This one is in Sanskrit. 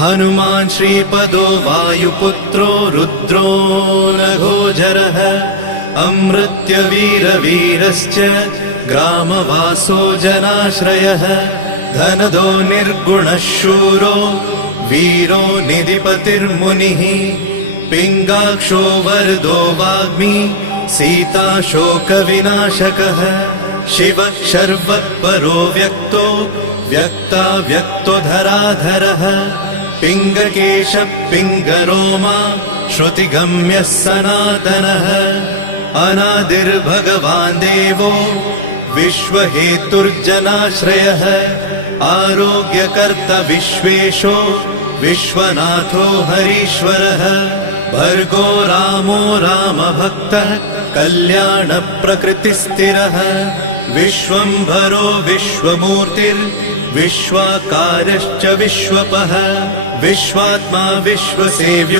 हनुमान् श्रीपदो वायुपुत्रो रुद्रो नघोजरः अमृत्यवीरवीरश्च ग्रामवासो जनाश्रयः धनदो निर्गुणः शूरो वीरो निधिपतिर्मुनिः पिङ्गाक्षो वरदो वाग्मी सीताशोकविनाशकः शिवः शर्वत्परो व्यक्तो व्यक्ताव्यक्तो धराधरः पिङ्गकेशः पिङ्गरोमा श्रुतिगम्यः सनातनः अनादिर्भगवान् देवो विश्वहेतुर्जनाश्रयः आरोग्यकर्ता विश्वेशो विश्वनाथो हरीश्वरः भर्गो रामो रामभक्तः कल्याणप्रकृतिस्थिरः विश्वम्भरो विश्वमूर्तिर्विश्वाकारश्च विश्वपः विश्वात्मा विश्वसेव्यो